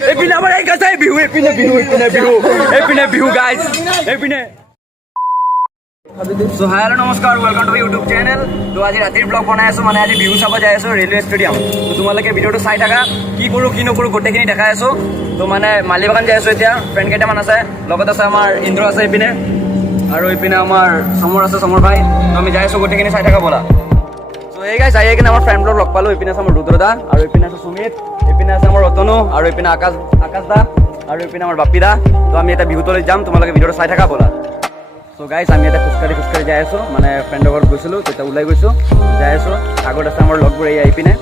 এইপিনে আমাৰ এই গাছাই বিহু এইপিনে বিহু গাইজ এইপিনে সো হাই হেল্ল' নমস্কাৰ ৱেলকাম টু ইউটিউব চেনেল। তো আজি ৰাতিৰ ব্লগ বনাই আছো, মানে আজি বিহু চাব যাই আছো ৰেলৱে ষ্টেডিয়াম। তো তোমালোকে ভিডিঅ'টো চাই থাকা, কি কৰোঁ কি নকৰোঁ গোটেইখিনি দেখাই আছো। তো মানে মালিবাগান যাই আছো এতিয়া, ফ্ৰেণ্ড কেইটামান আছে, লগত আছে আমাৰ ইন্দ্ৰ আছে এইপিনে, আৰু এইপিনে আমাৰ চমৰ আছে, চমৰ ভাই। তো আমি যাই আছো, গোটেইখিনি চাই থাকা ব'লা। তো এই গাইজ আহি কিনে আমাৰ ফ্ৰেণ্ডবোৰক লগ পালোঁ। এইপিনে আছে আমাৰ ৰুদ্ৰদা, আৰু এইপিনে আছে সুমিত, এইপিনে আছে আমাৰ ৰতনু, আৰু এইপিনে আকাশ দা, আৰু এইপিনে আমাৰ বাপি দা। তো আমি এটা বিহুতলৈ যাম, তোমালোকে ভিডিঅ'টো চাই থাকা ব'লা। চ' গাইজ আমি এটা খোজকাঢ়ি যাই আছোঁ, মানে ফ্ৰেণ্ডৰ ঘৰত গৈছিলোঁ, তেতিয়া ওলাই গৈছোঁ, যাই আছোঁ। আগত আছে আমাৰ লগবোৰ এই আহি পিনে।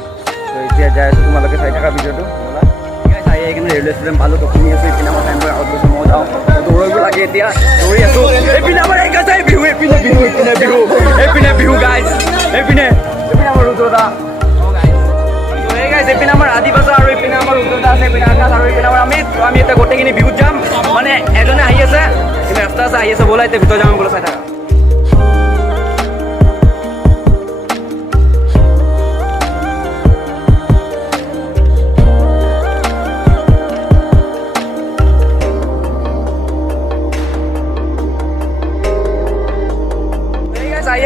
ত' এতিয়া যাই আছোঁ, তোমালোকে চাই থাকা ভিডিঅ'টো ব'লা। গাইজ আহি কিনে ৰেলৱে ষ্টেডিয়াম পালোঁ, তো শুনি আছোঁ। এইপিনে আমাৰ ফ্ৰেণ্ডবোৰ আগত গৈছোঁ, মই যাওঁ, দৌৰিব লাগে এতিয়া, দৌৰি আছোঁ। এইপিনে আমাৰ এই গাছাই বিহু এইপিনে বিহু গাইজ এইপিনে আমাৰ ৰুদ্ৰদা। এইপিনে আমাৰ আদিবাসী, আৰু এইপিনে আমাৰ ৰুদ্ৰদা আছে, এইপিনে আকাশ, আৰু এইপিনে আমাৰ আমি। তো আমি এতিয়া গোটেইখিনি বিহুত যাম, মানে এজনে আহি আছে, ৰাস্তা আছে, আহি আছে, ব'লা এতিয়া ভিতৰত যাম, ব'লা চাই থাকা।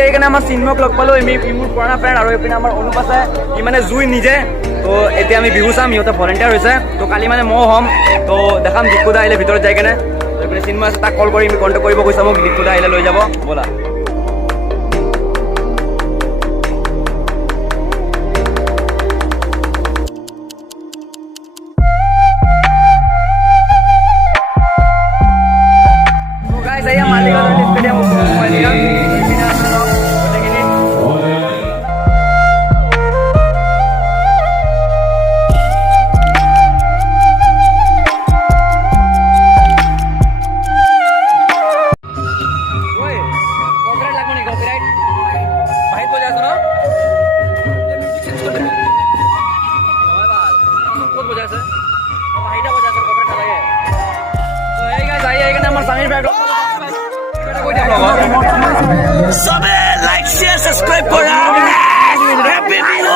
এইকাৰণে আমাৰ চিন্ময়ক লগ পালোঁ, মোৰ পুৰণা ফ্ৰেণ্ড, আৰু এইপিনে আমাৰ অনুপ আছে, ই মানে জুই নিজে। তো এতিয়া আমি বিহু চাম, সিহঁতে ভলেণ্টিয়াৰ হৈছে। তো কালি মানে ময়ো হ'ম, তো দেখাম দিকুদা আহিলে ভিতৰত যাই কেনে। তো এইপিনে চিন্ময় আছে, তাক কল কৰি কণ্টেক্ট কৰিব কৈছে মোক, দিকুদা আহিলে লৈ যাব, ব'লা। সবে লাইক শেয়ার সাবস্ক্রাইব করা হ্যাপি বিহু।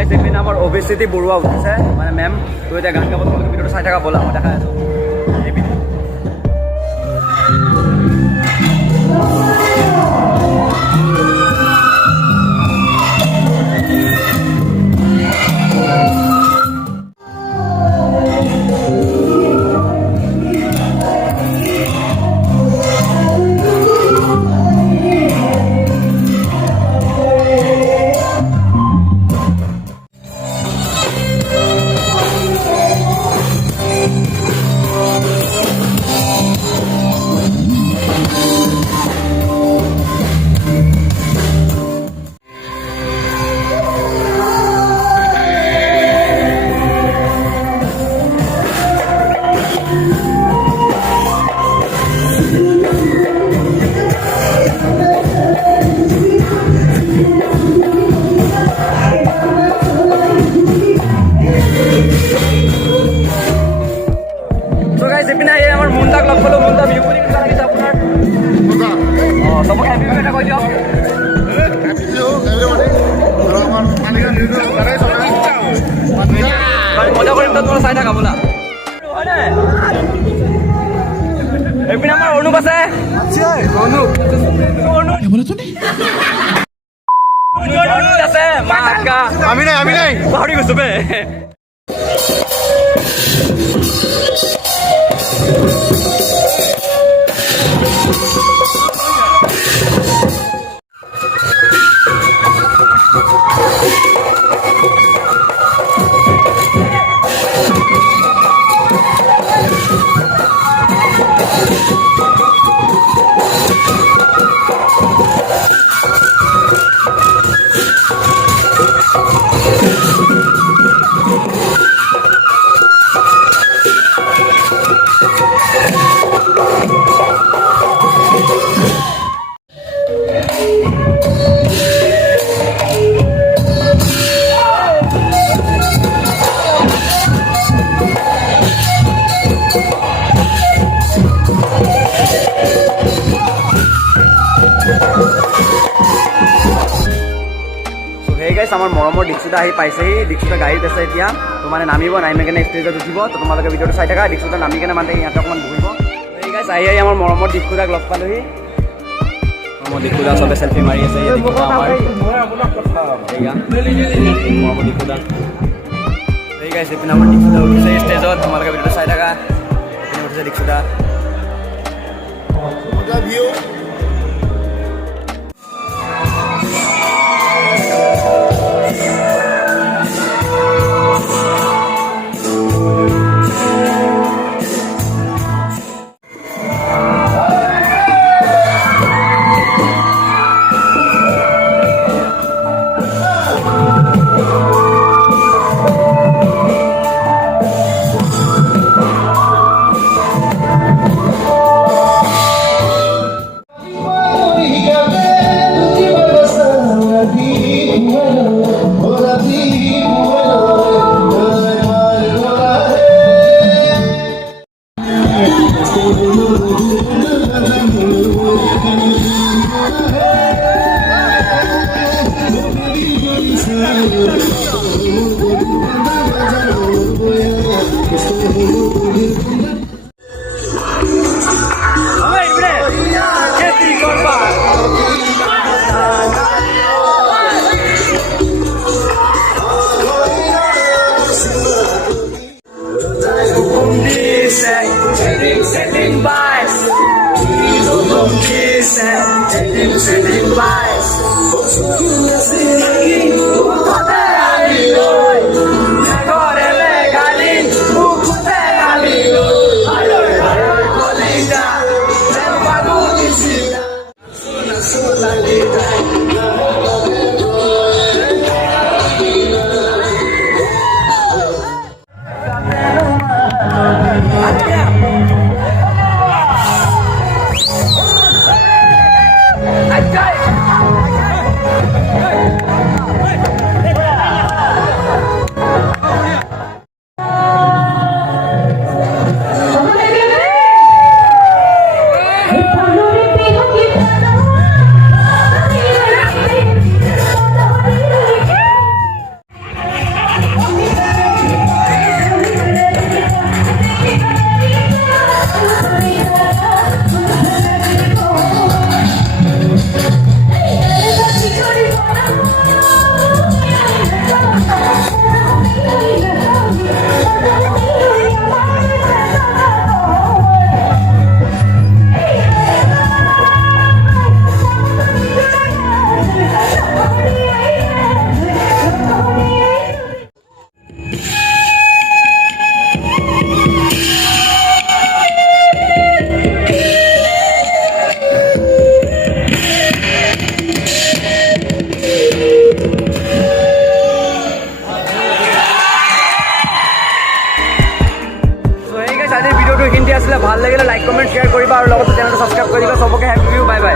এইপিনে আমাৰ অভিস্থিতি বৰুৱা উঠিছে, মানে মেম। তো এতিয়া গান গাব, তোমালোকে ভিডিঅ'টো চাই থাকা ব'লা, মই দেখাই আছোঁ। এইপিনে এইপিনে আহি আমাৰ মুন্দাক লগ পালোঁ। মুন্দা বিহু বুলি কেনেকুৱা লাগিছে আপোনাৰ? অঁ, চবকে হেপী বিহু এটা কৈ দিয়ক। মজা কৰিম, তো তোমালোক চাই থাকা ব'লা। এইপিনে আমাৰ অনুপ আছে, আছে মা আকা, আমি নাই পাহৰি গৈছো বে। আমাৰ মৰমৰ দীক্ষিতা আহি পাইছেহি। দীক্ষিতা গাড়ীত আছে এতিয়া, তো মানে নামিব, নামি কেনে ষ্টেজত উঠিব। তো তোমালোকে ভিডিঅ'টো চাই থাকা। দীক্ষিতা নামি কেনে মানে ইয়াতে অকণমান বহিব। ঠিক আছে, আহি আমাৰ মৰমৰ দীক্ষিতাক লগ পালোহি। মৰমৰ দীক্ষিতা চবে চেল্ফি মাৰি আছে। দীক্ষিতা আমাৰ মৰমৰ দীক্ষিতা। ঠিক আছে, এইপিনে আমাৰ দীক্ষিতা উঠিছে ষ্টেজত। তোমালোকে ভিডিঅ'টো চাই থাকা। এইপিনে উঠিছে দীক্ষিতা। ভিডিঅ'টো এইখিনিতে আছিলে। ভাল লাগিলে লাইক কমেণ্ট শ্বেয়াৰ কৰিবা আৰু লগতে চেনেলটো ছাবস্ক্ৰাইব কৰিবা। চবকে হেপী বিহু, বাই বাই।